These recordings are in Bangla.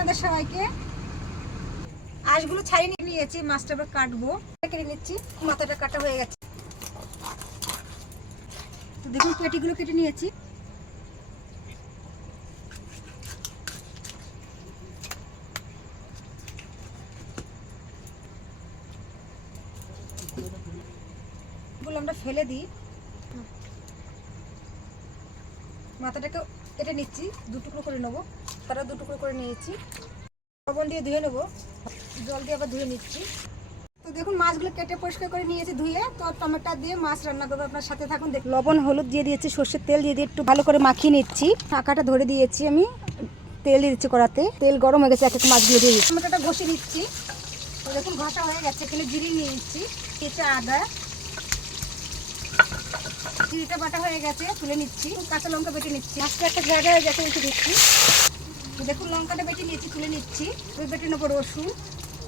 আপনাদের সবাইকে। আঁশগুলো ছাড়িয়ে নিয়েছি, মাছটা এবার কাটবো। কেটে নিচ্ছি, মাথাটা কাটা হয়ে গেছে। তো দেখুন পেটিগুলো কেটে নিয়েছি। এগুলো আমরা ফেলে দিই। মাথাটাকে কেটে নিচ্ছি, দু টুকরো করে নেবো। তারা দু টুকরো করে নিয়েছি। লবণ দিয়ে ধুয়ে নেবো, জল দিয়ে আবার ধুয়ে নিচ্ছি। তো দেখুন মাছগুলো কেটে পরিষ্কার করে নিয়েছি ধুয়ে। তো টমেটো দিয়ে মাছ রান্না করবো, আপনার সাথে থাকুন। দেখুন লবণ হলুদ দিয়ে দিয়েছি, সর্ষের তেল দিয়ে একটু ভালো করে মাখিয়ে নিচ্ছি। ঢাকাটা ধরে দিয়েছি আমি, তেল দিয়ে দিচ্ছি কড়াতে। তেল গরম হয়ে গেছে, এক এক মাছগুলো দিয়ে দিচ্ছি। টমেটোটা ঘষে নিচ্ছি। তো দেখুন ঘষা হয়ে গেছে, এখানে জিরে নিয়ে নিচ্ছি, কেঁচা আদা, জিরেটা বাটা হয়ে গেছে, তুলে নিচ্ছি। কাঁচা লঙ্কা বেটে নিচ্ছি। মাছটা একটা জায়গা হয়ে গেছে, একটু দিচ্ছি। দেখুন লঙ্কাটা বেটে নিয়েছি, তুলে নিচ্ছি। ওই বেটে নেবো রসুন,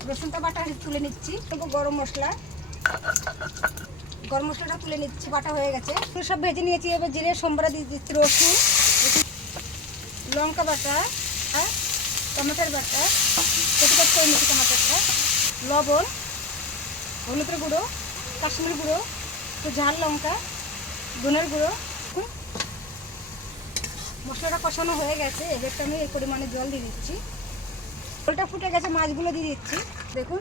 রসুনটা বাটা তুলে নিচ্ছি। নেবো গরম মশলা, গরম মশলাটা তুলে নিচ্ছি, বাটা হয়ে গেছে। সব ভেজে নিয়েছি। এবার জিরে সম্বরা দিয়ে দিচ্ছি, রসুন, লঙ্কা বাটা, টমেটোর বাটা, কেটে কাট করে নিচ্ছি টমেটোটা, লবণ, হলুদের গুঁড়ো, কাশ্মীর গুঁড়ো, একটু ঝাল লঙ্কা, ধনের গুঁড়ো। মশলাটা কষানো হয়ে গেছে, এবারটা আমি এই পরিমাণে জল দিয়ে দিচ্ছি। ঝোলটা ফুটে গেছে, মাছগুলো দিয়ে দিচ্ছি। দেখুন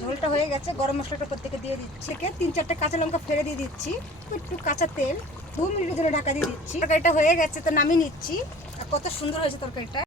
ঝোলটা হয়ে গেছে, গরম মশলাটা প্রত্যেকে দিয়ে দিচ্ছি। 3-4টা কাঁচা লঙ্কা ফেলে দিয়ে দিচ্ছি, একটু কাঁচা তেল, 2 মিনিটের জন্য ঢাকা দিয়ে দিচ্ছি। তরকারিটা হয়ে গেছে, তো নামিয়ে নিচ্ছি। আর কত সুন্দর হয়েছে তরকারিটা।